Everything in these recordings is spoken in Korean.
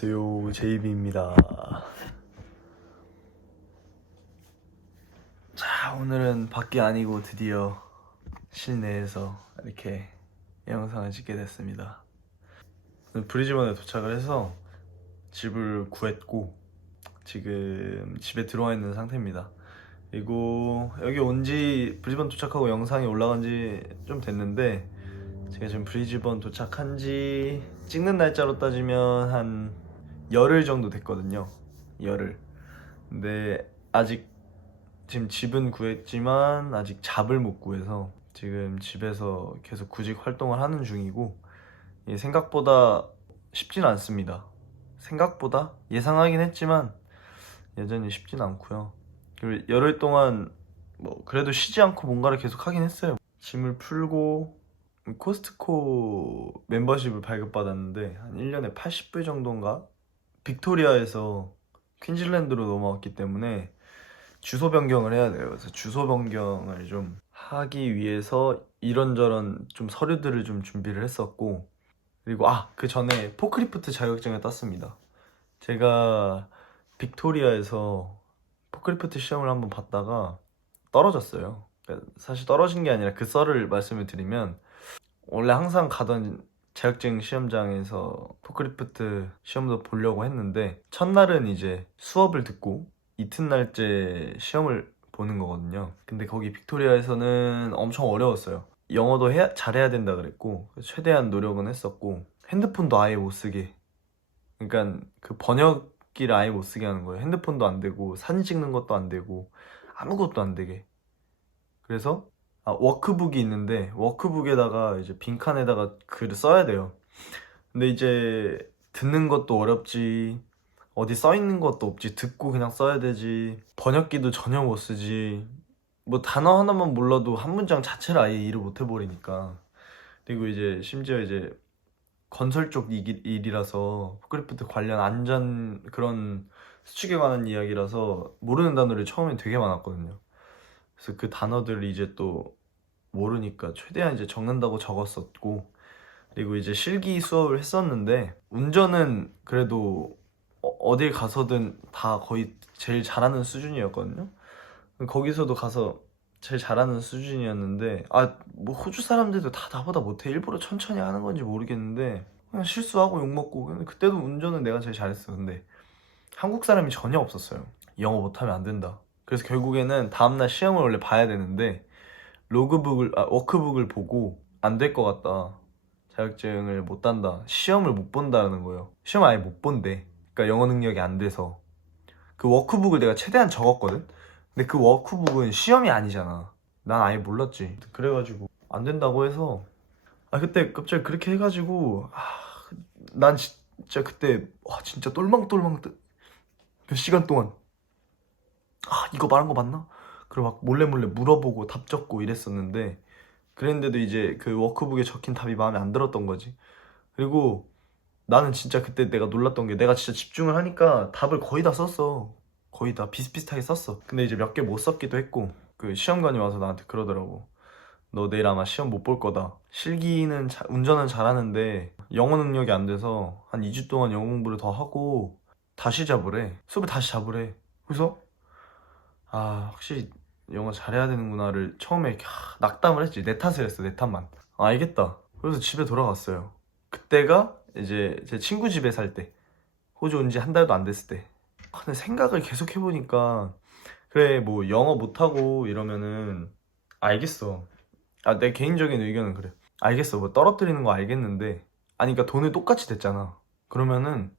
안녕하세요, 제이비입니다. 자, 오늘은 밖이 아니고 드디어 실내에서 이렇게 영상을 찍게 됐습니다. 오늘 브리즈번에 도착을 해서 집을 구했고 지금 집에 들어와 있는 상태입니다. 그리고 여기 브리즈번 도착하고 영상이 올라간 지 좀 됐는데 제가 지금 브리즈번 도착한 지 찍는 날짜로 따지면 한 열흘 정도 됐거든요. 열흘. 근데 아직 지금 집은 구했지만 아직 잡을 못 구해서 지금 집에서 계속 구직 활동을 하는 중이고 이게 생각보다 쉽진 않습니다. 생각보다 예상하긴 했지만 여전히 쉽진 않고요. 그리고 열흘 동안 뭐 그래도 쉬지 않고 뭔가를 계속 하긴 했어요. 짐을 풀고 코스트코 멤버십을 발급받았는데 한 1년에 80불 정도인가? 빅토리아에서 퀸즐랜드로 넘어왔기 때문에 주소 변경을 해야 돼요. 그래서 주소 변경을 좀 하기 위해서 이런저런 좀 서류들을 좀 준비를 했었고, 그리고 그 전에 포크리프트 자격증을 땄습니다. 제가 빅토리아에서 포크리프트 시험을 한번 봤다가 떨어졌어요. 그러니까 사실 떨어진 게 아니라 그 썰을 말씀을 드리면 원래 항상 가던 자격증 시험장에서 포크리프트 시험도 보려고 했는데 첫날은 이제 수업을 듣고 이튿날째 시험을 보는 거거든요. 근데 거기 빅토리아에서는 엄청 어려웠어요. 영어도 잘해야 된다 그랬고 최대한 노력은 했었고 핸드폰도 아예 못 쓰게, 그러니까 그 번역기를 아예 못 쓰게 하는 거예요. 핸드폰도 안 되고 사진 찍는 것도 안 되고 아무것도 안 되게. 그래서 워크북이 있는데 워크북에다가 이제 빈칸에다가 글을 써야 돼요. 근데 이제 듣는 것도 어렵지, 어디 써 있는 것도 없지, 듣고 그냥 써야 되지, 번역기도 전혀 못 쓰지, 뭐 단어 하나만 몰라도 한 문장 자체를 아예 일을 못 해버리니까. 그리고 이제 심지어 이제 건설 쪽 일이라서 포크리프트 관련 안전 그런 수축에 관한 이야기라서 모르는 단어를 처음엔 되게 많았거든요. 그래서 그 단어들을 이제 또 모르니까 최대한 이제 적는다고 적었었고, 그리고 이제 실기 수업을 했었는데 운전은 그래도 어딜 가서든 다 거의 제일 잘하는 수준이었거든요. 거기서도 가서 제일 잘하는 수준이었는데 뭐 호주 사람들도 다 나보다 못해. 일부러 천천히 하는 건지 모르겠는데 그냥 실수하고 욕먹고. 근데 그때도 운전은 내가 제일 잘했어. 근데 한국 사람이 전혀 없었어요. 영어 못하면 안 된다. 그래서 결국에는 다음날 시험을 원래 봐야 되는데 워크북을 보고 안 될 것 같다, 자격증을 못 딴다, 시험을 못 본다는 거예요. 시험을 아예 못 본대. 그러니까 영어 능력이 안 돼서. 그 워크북을 내가 최대한 적었거든. 근데 그 워크북은 시험이 아니잖아. 난 아예 몰랐지. 그래가지고 안 된다고 해서 그때 갑자기 그렇게 해가지고 난 진짜 그때 진짜 똘망똘망 몇 시간 동안 이거 말한 거 맞나? 그리고 막 몰래 물어보고 답 적고 이랬었는데, 그랬는데도 이제 그 워크북에 적힌 답이 마음에 안 들었던 거지. 그리고 나는 진짜 그때 내가 놀랐던 게 내가 진짜 집중을 하니까 답을 거의 다 썼어. 거의 다 비슷비슷하게 썼어. 근데 이제 몇 개 못 썼기도 했고 그 시험관이 와서 나한테 그러더라고. 너 내일 아마 시험 못 볼 거다. 운전은 잘하는데 영어 능력이 안 돼서 한 2주 동안 영어 공부를 더 하고 다시 잡으래. 수업을 다시 잡으래. 그래서 확실히 영어 잘해야 되는구나를 처음에 이렇게 낙담을 했지. 내 탓을 했어, 내 탓만. 알겠다. 그래서 집에 돌아갔어요. 그때가 이제 제 친구 집에 살 때, 호주 온 지 한 달도 안 됐을 때. 근데 생각을 계속 해보니까 그래, 뭐 영어 못하고 이러면은 알겠어. 내 개인적인 의견은 그래. 알겠어, 뭐 떨어뜨리는 거 알겠는데 그러니까 돈을 똑같이 냈잖아. 그러면은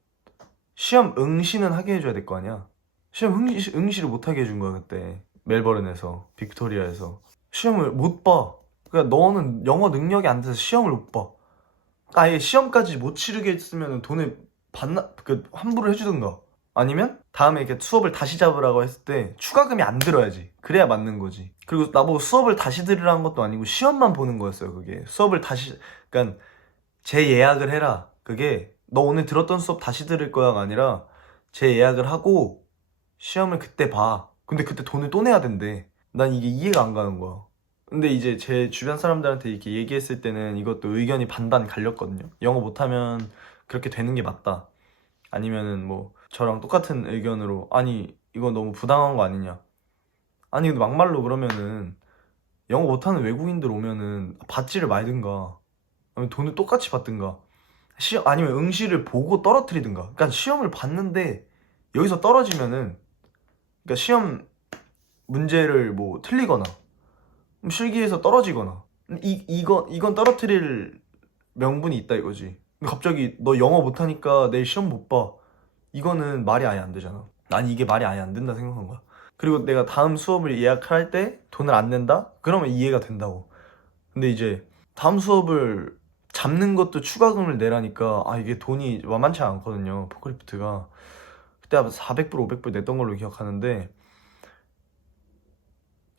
시험 응시는 하게 해줘야 될 거 아니야. 시험 응시를 못 하게 해준 거야 그때. 멜버른에서, 빅토리아에서 시험을 못 봐. 그러니까 너는 영어 능력이 안 돼서 시험을 못 봐. 아예 시험까지 못 치르게 했으면 돈을 환불을 해주든가, 아니면 다음에 이렇게 수업을 다시 잡으라고 했을 때 추가금이 안 들어야지. 그래야 맞는 거지. 그리고 나보고 수업을 다시 들으라는 것도 아니고 시험만 보는 거였어요. 그게 수업을 다시, 그러니까 재예약을 해라. 그게 너 오늘 들었던 수업 다시 들을 거야가 아니라 재예약을 하고 시험을 그때 봐. 근데 그때 돈을 또 내야 된대. 난 이게 이해가 안 가는 거야. 근데 이제 제 주변 사람들한테 이렇게 얘기했을 때는 이것도 의견이 반반 갈렸거든요. 영어 못하면 그렇게 되는 게 맞다. 아니면은 뭐 저랑 똑같은 의견으로 아니 이거 너무 부당한 거 아니냐. 아니 근데 막말로 그러면은 영어 못하는 외국인들 오면은 받지를 말든가 아니면 돈을 똑같이 받든가 시험 아니면 응시를 보고 떨어뜨리든가. 그러니까 시험을 봤는데 여기서 떨어지면은 그러니까 시험 문제를 뭐 틀리거나 실기에서 떨어지거나 이건 떨어뜨릴 명분이 있다 이거지. 근데 갑자기 너 영어 못하니까 내일 시험 못 봐. 이거는 말이 아예 안 되잖아. 난 이게 말이 아예 안 된다 생각한 거야. 그리고 내가 다음 수업을 예약할 때 돈을 안 낸다? 그러면 이해가 된다고. 근데 이제 다음 수업을 잡는 것도 추가금을 내라니까 아 이게 돈이 만만치 않거든요. 포크리프트가. 그때 400불, 500불 냈던 걸로 기억하는데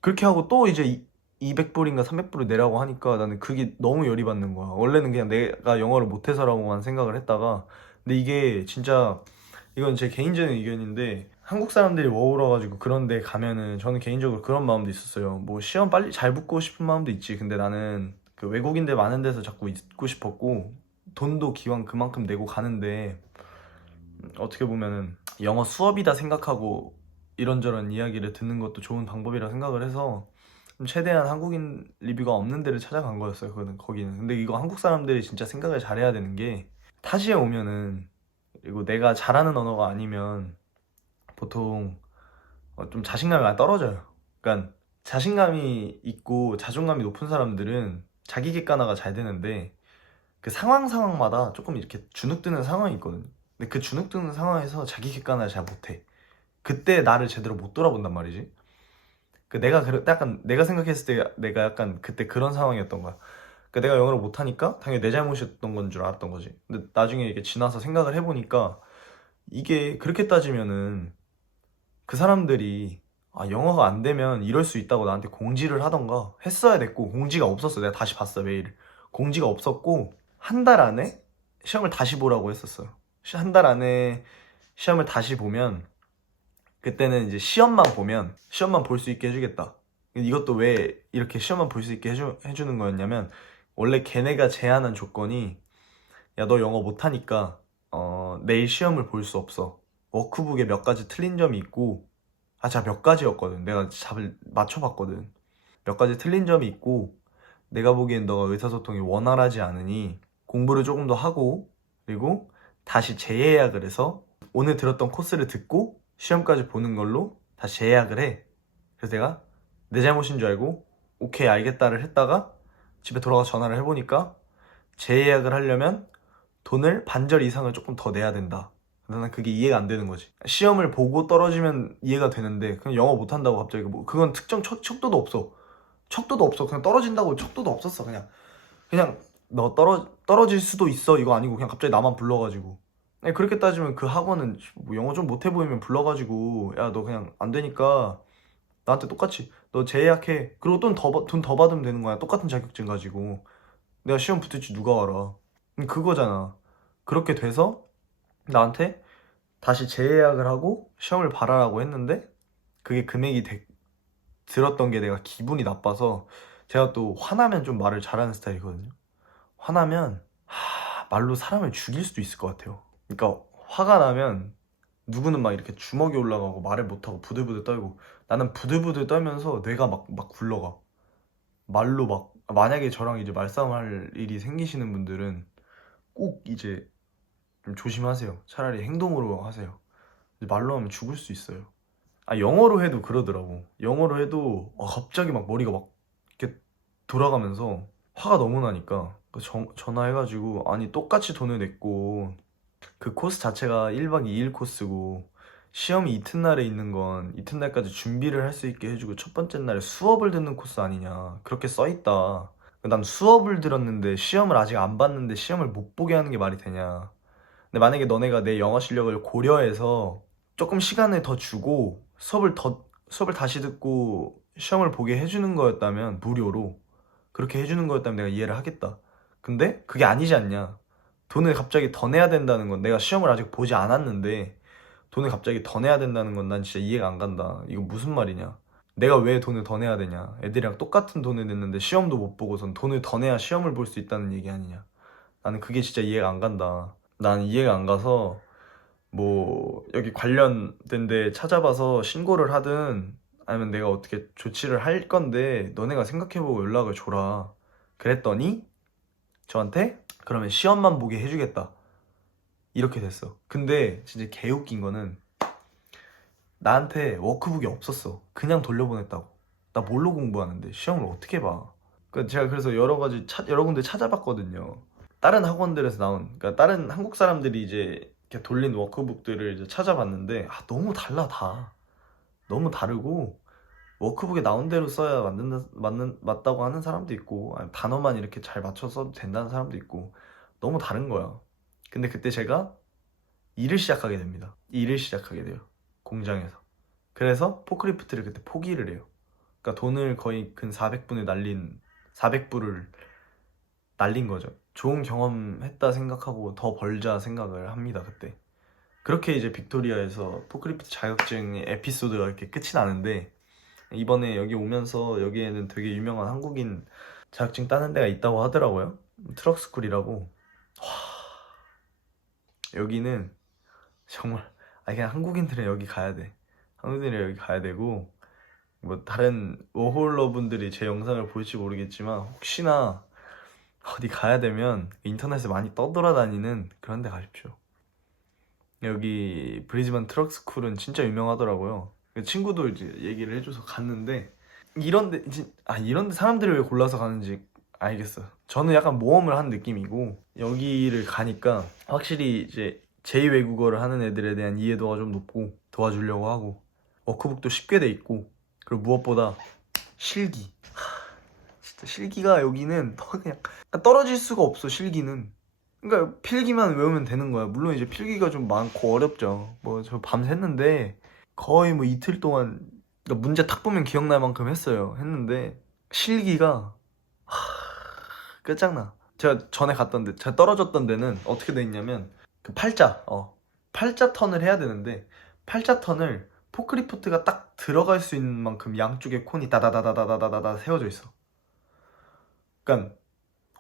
그렇게 하고 또 이제 200불인가 300불을 내라고 하니까 나는 그게 너무 열이 받는 거야. 원래는 그냥 내가 영어를 못해서라고만 생각을 했다가 근데 이게 진짜 이건 제 개인적인 의견인데 한국 사람들이 워울어가지고 그런 데 가면은 저는 개인적으로 그런 마음도 있었어요. 뭐 시험 빨리 잘 붙고 싶은 마음도 있지. 근데 나는 그 외국인들 많은 데서 자꾸 있고 싶었고 돈도 기왕 그만큼 내고 가는데 어떻게 보면은 영어 수업이다 생각하고 이런저런 이야기를 듣는 것도 좋은 방법이라 생각을 해서 최대한 한국인 리뷰가 없는 데를 찾아간 거였어요. 거기는. 근데 이거 한국 사람들이 진짜 생각을 잘해야 되는 게 타지에 오면은 그리고 내가 잘하는 언어가 아니면 보통 좀 자신감이 많이 떨어져요. 그러니까 자신감이 있고 자존감이 높은 사람들은 자기 객관화가 잘 되는데 그 상황마다 조금 이렇게 주눅드는 상황이 있거든요. 근데 그 주눅드는 상황에서 자기 객관화를 잘 못해. 그때 나를 제대로 못 돌아본단 말이지. 그 약간 내가 생각했을 때 내가 약간 그때 그런 상황이었던 거야. 그 내가 영어를 못하니까 당연히 내 잘못이었던 건 줄 알았던 거지. 근데 나중에 이렇게 지나서 생각을 해보니까 이게 그렇게 따지면은 그 사람들이 아, 영어가 안 되면 이럴 수 있다고 나한테 공지를 하던가 했어야 됐고 공지가 없었어. 내가 다시 봤어 메일을. 공지가 없었고 한 달 안에 시험을 다시 보라고 했었어요. 한 달 안에 시험을 다시 보면 그때는 이제 시험만 볼 수 있게 해주겠다. 이것도 왜 이렇게 시험만 볼 수 있게 해주는 거였냐면 원래 걔네가 제안한 조건이 야 너 영어 못하니까 내일 시험을 볼 수 없어. 워크북에 몇 가지 틀린 점이 있고 자 몇 가지였거든. 내가 답을 맞춰봤거든. 몇 가지 틀린 점이 있고 내가 보기엔 너가 의사소통이 원활하지 않으니 공부를 조금 더 하고 그리고 다시 재예약을 해서 오늘 들었던 코스를 듣고 시험까지 보는 걸로 다시 재예약을 해. 그래서 내가 내 잘못인 줄 알고 오케이 알겠다를 했다가 집에 돌아가서 전화를 해보니까 재예약을 하려면 돈을 반절 이상을 조금 더 내야 된다. 나는 그게 이해가 안 되는 거지. 시험을 보고 떨어지면 이해가 되는데 그냥 영어 못한다고 갑자기 뭐 그건 특정 척도도 없어. 척도도 없어. 그냥 떨어진다고 척도도 없었어. 그냥 너 떨어질 수도 있어 이거 아니고 그냥 갑자기 나만 불러가지고 아니, 그렇게 따지면 그 학원은 뭐 영어 좀 못해 보이면 불러가지고 야 너 그냥 안 되니까 나한테 똑같이 너 재예약해. 그리고 돈 더 받으면 되는 거야. 똑같은 자격증 가지고 내가 시험 붙을지 누가 알아. 그거잖아. 그렇게 돼서 나한테 다시 재예약을 하고 시험을 봐라라고 했는데 그게 들었던 게 내가 기분이 나빠서 제가 또 화나면 좀 말을 잘하는 스타일이거든요. 화나면 말로 사람을 죽일 수도 있을 것 같아요. 그러니까 화가 나면 누구는 막 이렇게 주먹이 올라가고 말을 못하고 부들부들 떨고 나는 부들부들 떨면서 뇌가 막 굴러가. 말로 막 만약에 저랑 이제 말싸움할 일이 생기시는 분들은 꼭 이제 좀 조심하세요. 차라리 행동으로 하세요. 말로 하면 죽을 수 있어요. 영어로 해도 그러더라고. 영어로 해도 갑자기 막 머리가 막 이렇게 돌아가면서 화가 너무 나니까 전화해가지고 아니 똑같이 돈을 냈고 그 코스 자체가 1박 2일 코스고 시험이 이튿날에 있는 건 이튿날까지 준비를 할 수 있게 해주고 첫 번째 날에 수업을 듣는 코스 아니냐 그렇게 써있다. 난 수업을 들었는데 시험을 아직 안 봤는데 시험을 못 보게 하는 게 말이 되냐. 근데 만약에 너네가 내 영어 실력을 고려해서 조금 시간을 더 주고 수업을 다시 듣고 시험을 보게 해주는 거였다면 무료로 그렇게 해주는 거였다면 내가 이해를 하겠다. 근데 그게 아니지 않냐. 돈을 갑자기 더 내야 된다는 건 내가 시험을 아직 보지 않았는데 돈을 갑자기 더 내야 된다는 건 난 진짜 이해가 안 간다. 이거 무슨 말이냐. 내가 왜 돈을 더 내야 되냐. 애들이랑 똑같은 돈을 냈는데 시험도 못 보고선 돈을 더 내야 시험을 볼 수 있다는 얘기 아니냐. 나는 그게 진짜 이해가 안 간다. 난 이해가 안 가서 뭐 여기 관련된 데 찾아봐서 신고를 하든 아니면 내가 어떻게 조치를 할 건데 너네가 생각해보고 연락을 줘라. 그랬더니 저한테 그러면 시험만 보게 해주겠다 이렇게 됐어. 근데 진짜 개웃긴 거는 나한테 워크북이 없었어. 그냥 돌려보냈다고. 나 뭘로 공부하는데 시험을 어떻게 봐. 제가 그래서 여러 군데 찾아봤거든요. 다른 학원들에서 나온, 그러니까 다른 한국 사람들이 이제 이렇게 돌린 워크북들을 이제 찾아봤는데 너무 달라. 다 너무 다르고, 워크북에 나온 대로 써야 맞다고 하는 사람도 있고, 아니, 단어만 이렇게 잘 맞춰 써도 된다는 사람도 있고, 너무 다른 거야. 근데 그때 제가 일을 시작하게 됩니다. 일을 시작하게 돼요, 공장에서. 그래서 포크리프트를 그때 포기를 해요. 그러니까 돈을 거의 근 400불을 날린 거죠. 좋은 경험했다 생각하고 더 벌자 생각을 합니다, 그때. 그렇게 이제 빅토리아에서 포크리프트 자격증의 에피소드가 이렇게 끝이 나는데, 이번에 여기 오면서 여기에는 되게 유명한 한국인 자격증 따는 데가 있다고 하더라고요. 트럭스쿨이라고. 여기는 정말 그냥 한국인들은 여기 가야 돼. 한국인들은 여기 가야 되고, 뭐 다른 워홀러 분들이 제 영상을 볼지 모르겠지만 혹시나 어디 가야 되면 인터넷에 많이 떠돌아다니는 그런 데 가십시오. 여기 브리즈번 트럭스쿨은 진짜 유명하더라고요. 친구도 이제 얘기를 해줘서 갔는데, 이런데 사람들이 왜 골라서 가는지 알겠어. 저는 약간 모험을 한 느낌이고, 여기를 가니까 확실히 이제 제2외국어를 하는 애들에 대한 이해도가 좀 높고 도와주려고 하고, 워크북도 쉽게 돼 있고, 그리고 무엇보다 실기. 진짜 실기가 여기는 그냥 떨어질 수가 없어. 실기는 그러니까 필기만 외우면 되는 거야. 물론 이제 필기가 좀 많고 어렵죠. 뭐 저 밤샜는데 거의 뭐 이틀 동안, 그러니까 문제 탁 보면 기억날 만큼 했는데 실기가 끝장나. 제가 전에 제가 떨어졌던 데는 어떻게 돼 있냐면, 그 팔자 턴을 해야 되는데, 팔자 턴을 포크리프트가 딱 들어갈 수 있는 만큼 양쪽에 콘이 다다다다다다다다 세워져 있어. 그러니까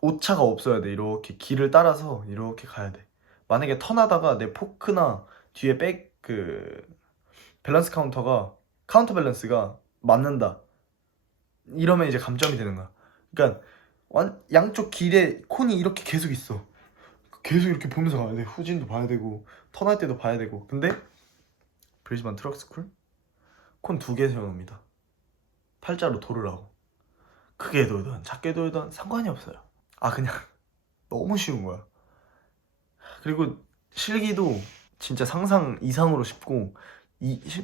오차가 없어야 돼. 이렇게 길을 따라서 이렇게 가야 돼. 만약에 턴하다가 내 포크나 뒤에 밸런스 카운터 밸런스가 맞는다, 이러면 이제 감점이 되는 거야. 그러니까 양쪽 길에 콘이 이렇게 계속 있어. 계속 이렇게 보면서 가야 돼. 후진도 봐야 되고 턴할 때도 봐야 되고. 근데 브리즈번 트럭스쿨 콘 2개 세워놓습니다. 팔자로 돌으라고. 크게 돌던 작게 돌던 상관이 없어요. 그냥 너무 쉬운 거야. 그리고 실기도 진짜 상상 이상으로 쉽고,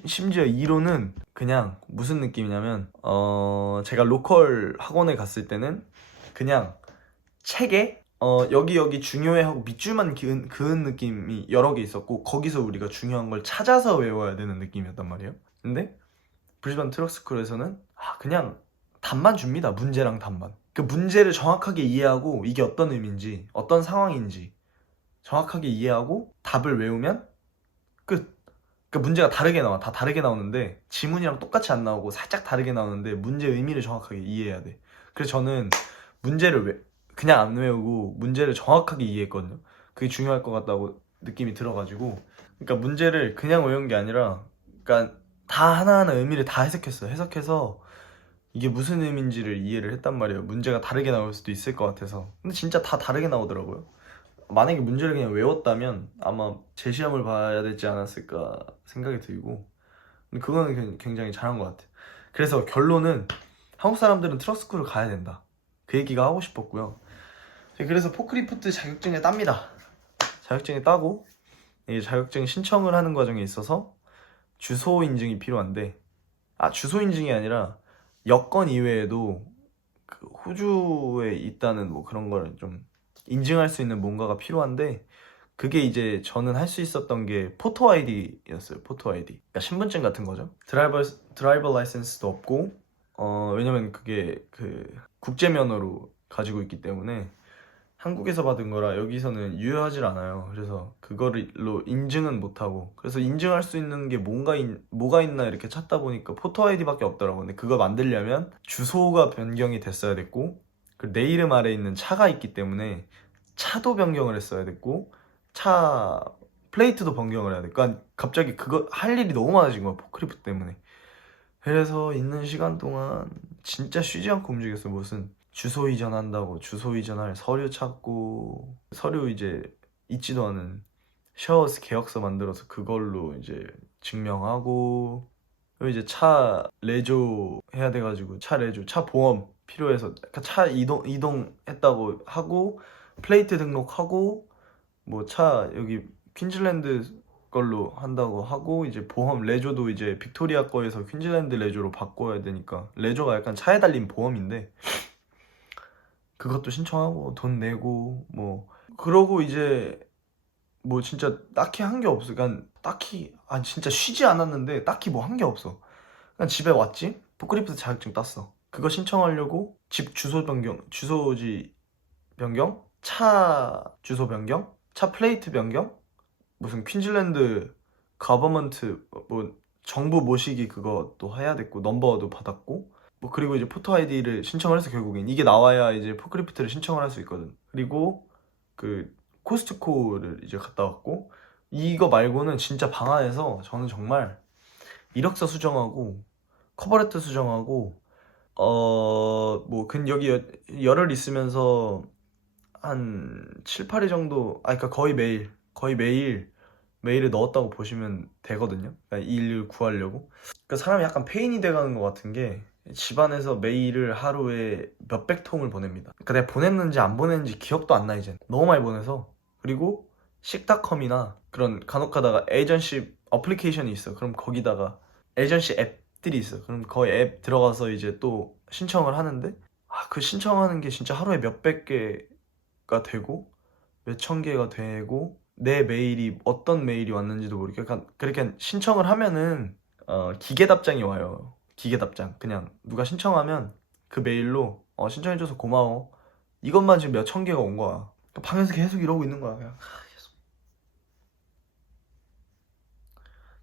심지어 이론은 그냥 무슨 느낌이냐면, 제가 로컬 학원에 갔을 때는 그냥 책에 여기 중요해 하고 밑줄만 그은 느낌이 여러 개 있었고, 거기서 우리가 중요한 걸 찾아서 외워야 되는 느낌이었단 말이에요. 근데 브리즈번 트럭스쿨에서는 그냥 답만 줍니다. 문제랑 답만. 그 문제를 정확하게 이해하고 이게 어떤 의미인지, 어떤 상황인지 정확하게 이해하고 답을 외우면 끝. 그 문제가 다르게 나와. 다 다르게 나오는데, 지문이랑 똑같이 안 나오고 살짝 다르게 나오는데 문제 의미를 정확하게 이해해야 돼. 그래서 저는 문제를 그냥 안 외우고 문제를 정확하게 이해했거든요. 그게 중요할 것 같다고 느낌이 들어가지고. 그러니까 문제를 그냥 외운 게 아니라, 그러니까 다 하나하나 의미를 다 해석했어요. 해석해서 이게 무슨 의미인지를 이해를 했단 말이에요. 문제가 다르게 나올 수도 있을 것 같아서. 근데 진짜 다 다르게 나오더라고요. 만약에 문제를 그냥 외웠다면 아마 재시험을 봐야 되지 않았을까 생각이 들고, 근데 그거는 굉장히 잘한 것 같아요. 그래서 결론은 한국 사람들은 트럭스쿨을 가야 된다, 그 얘기가 하고 싶었고요. 그래서 포크리프트 자격증을 땁니다. 자격증을 따고 이 자격증 신청을 하는 과정에 있어서 주소 인증이 필요한데, 주소 인증이 아니라 여권 이외에도 그 호주에 있다는 뭐 그런 거를 좀 인증할 수 있는 뭔가가 필요한데, 그게 이제 저는 할 수 있었던 게 포토 아이디였어요. 포토 아이디. 그러니까 신분증 같은 거죠. 드라이버 라이센스도 없고, 왜냐면 그게 국제 면허로 가지고 있기 때문에 한국에서 받은 거라 여기서는 유효하질 않아요. 그래서 그거로 인증은 못하고, 그래서 인증할 수 있는 게 뭐가 있나 이렇게 찾다 보니까 포토 아이디밖에 없더라고. 근데 그거 만들려면 주소가 변경이 됐어야 됐고, 내 이름 아래에 있는 차가 있기 때문에 차도 변경을 했어야 됐고, 차 플레이트도 변경을 해야 돼. 그러니까 갑자기 그거 할 일이 너무 많아진 거야, 포크리프트 때문에. 그래서 있는 시간 동안 진짜 쉬지 않고 움직였어. 무슨 주소 이전한다고 주소 이전할 서류 찾고, 서류 이제 있지도 않은 쉐어스 계약서 만들어서 그걸로 이제 증명하고, 그리고 이제 차 레조 해야 돼가지고 차 레조, 차 보험 필요해서 차 이동했다고 하고, 플레이트 등록하고, 뭐 차 여기 퀸즐랜드 걸로 한다고 하고, 이제 보험 레조도 이제 빅토리아 거에서 퀸즐랜드 레조로 바꿔야 되니까, 레조가 약간 차에 달린 보험인데 그것도 신청하고 돈 내고 뭐 그러고 이제 뭐 진짜 딱히 한 게 없어. 그러니까 딱히 진짜 쉬지 않았는데 딱히 뭐 한 게 없어. 그냥 집에 왔지, 포크리프트 자격증 땄어. 그거 신청하려고 집 주소 변경, 주소지 변경, 차 주소 변경, 차 플레이트 변경, 무슨 퀸즐랜드 가버먼트 뭐 정부 모시기 그것도 해야 됐고, 넘버도 받았고, 뭐 그리고 이제 포토 아이디를 신청을 해서 결국엔 이게 나와야 이제 포크리프트를 신청을 할 수 있거든. 그리고 그 코스트코를 이제 갔다 왔고, 이거 말고는 진짜 방 안에서 저는 정말 이력서 수정하고 커버레터 수정하고 뭐 여기 열흘 있으면서 한 7, 8일 정도, 그러니까 거의 매일 메일을 넣었다고 보시면 되거든요. 그러니까 일 구하려고. 그러니까 사람이 약간 페인이 돼가는 것 같은 게, 집안에서 메일을 하루에 몇백 통을 보냅니다. 그러니까 내가 보냈는지 안 보냈는지 기억도 안 나, 이제. 너무 많이 보내서. 그리고 식닷컴이나 그런 간혹 가다가 에이전시 어플리케이션이 있어. 그럼 거기다가 에이전시 앱들이 있어. 그럼 거기 앱 들어가서 이제 또 신청을 하는데, 그 신청하는 게 진짜 하루에 몇백 개가 되고 몇천 개가 되고, 내 메일이 어떤 메일이 왔는지도 모르게, 그렇게 신청을 하면은 기계 답장이 와요. 기계 답장. 그냥 누가 신청하면 그 메일로 신청해줘서 고마워, 이것만 지금 몇천 개가 온 거야. 그러니까 방에서 계속 이러고 있는 거야. 그냥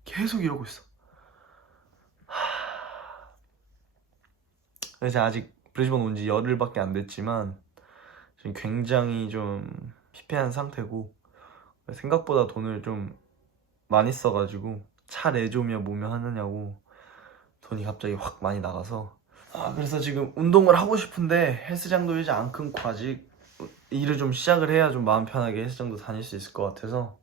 계속 이러고 있어. 그래서 아직 브리즈번 온 지 열흘밖에 안 됐지만 지금 굉장히 좀 피폐한 상태고, 생각보다 돈을 좀 많이 써가지고 차 레조며 뭐며 하느냐고 돈이 갑자기 확 많이 나가서, 그래서 지금 운동을 하고 싶은데 헬스장도 이제 안 끊고 아직 일을 좀 시작을 해야 좀 마음 편하게 헬스장도 다닐 수 있을 것 같아서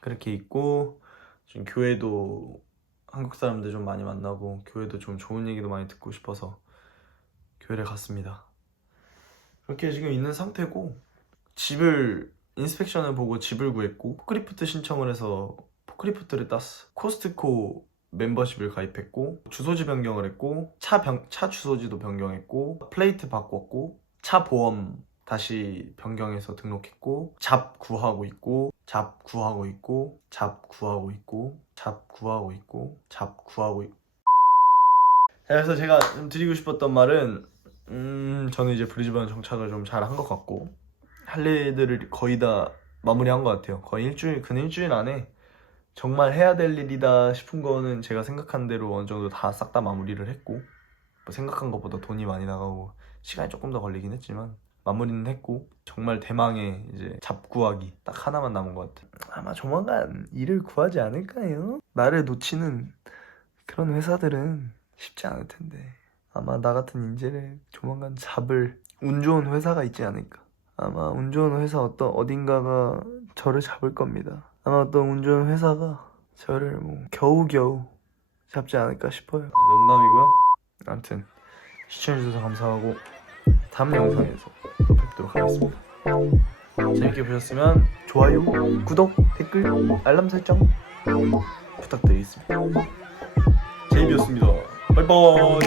그렇게 있고, 지금 교회도 한국 사람들 좀 많이 만나고 교회도 좀 좋은 얘기도 많이 듣고 싶어서 교회를 갔습니다. 그렇게 지금 있는 상태고, 집을 인스펙션을 보고 집을 구했고, 포크리프트 신청을 해서 포크리프트를 땄어. 코스트코 멤버십을 가입했고, 주소지 변경을 했고, 차 주소지도 변경했고, 플레이트 바꿨고, 차 보험 다시 변경해서 등록했고, 잡 구하고 있고, 잡 구하고 있고, 잡 구하고 있고, 잡 구하고 있고, 잡 구하고 있고. 그래서 제가 좀 드리고 싶었던 말은, 저는 이제 브리즈번 정착을 좀 잘 한 것 같고, 할 일들을 거의 다 마무리한 것 같아요. 거의 근 일주일 안에 정말 해야 될 일이다 싶은 거는 제가 생각한 대로 어느 정도 다 싹 다 마무리를 했고, 뭐 생각한 것보다 돈이 많이 나가고 시간이 조금 더 걸리긴 했지만 마무리는 했고, 정말 대망의 이제 잡구하기 딱 하나만 남은 것 같아요. 아마 조만간 일을 구하지 않을까요? 나를 놓치는 그런 회사들은 쉽지 않을 텐데, 아마 나 같은 인재를 조만간 잡을 운 좋은 회사가 있지 않을까. 아마 운 좋은 회사 어딘가가 저를 잡을 겁니다. 아마 어떤 운 좋은 회사가 저를 뭐 겨우겨우 잡지 않을까 싶어요. 농담이고요. 아무튼 시청해주셔서 감사하고 다음 영상에서 또 뵙도록 하겠습니다. 재밌게 보셨으면 좋아요, 구독, 댓글, 알람 설정 부탁드리겠습니다. 제이비였습니다. 바이바이.